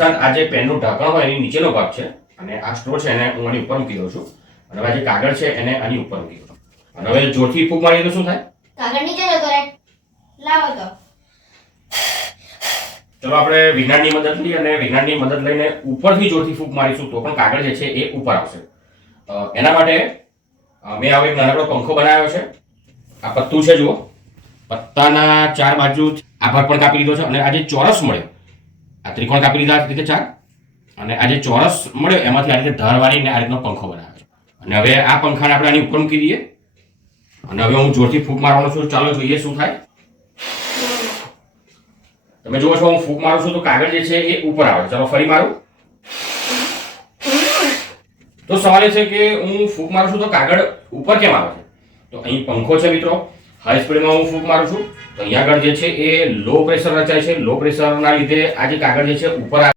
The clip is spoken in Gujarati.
નિશાંત આ જે પેનનું ઢાંકણ હોય એની નીચેનો ભાગ છે અને આ સ્ટ્રો છે એને હું આની ઉપર મૂકી દઉં છું અને હવે આ જે કાગળ છે એને આની ઉપર મૂકી દઉં છું અને હવે જોરથી ફૂંક મારીએ તો શું થાય? કાગળ નીચે જતો રહે. લાવો તો. ચલો આપણે વિજ્ઞાનની મદદ લઈએ અને વિજ્ઞાનની મદદ લઈને ઉપરથી જોરથી ફૂંક મારીશું તો પણ કાગળ જે છે એ ઉપર આવશે. એના માટે મેં હવે એક નાનકડો પંખો બનાવ્યો છે. આ પત્તું છે જુઓ, પત્તાના 4 બાજુ આ ભાગ પણ કાપી લીધો છે અને આ જે ચોરસ મળ્યો, આ ત્રિકોણ કાપી લીધા આ રીતે 4 અને આ જે ચોરસ મળ્યો એમાંથી આ રીતે ધારવાળીને આ રીતનો પંખો બનાવ્યો છે. અને હવે આ પંખાને આપણે આની ઉપર મૂકી દઈએ અને હવે હું જોરથી ફૂંક મારવાનો છું. ચાલો જોઈએ શું થાય. તમે જુઓ છો હું ફૂંક મારું છું તો કાગળ જે છે એ ઉપર આવે. ચાલો ફરી મારું. તો સવાલ એ છે કે હું ફૂંક મારું છું તો કાગળ ઉપર કેમ આવે છે? તો અહીં પંખો છે મિત્રો, હાઈ સ્પીડમાં હું ફૂંક મારું છું તો અહીંયા આગળ જે છે એ લો પ્રેશર રચાય છે. લો પ્રેશરના લીધે આ જે કાગળ જે છે ઉપર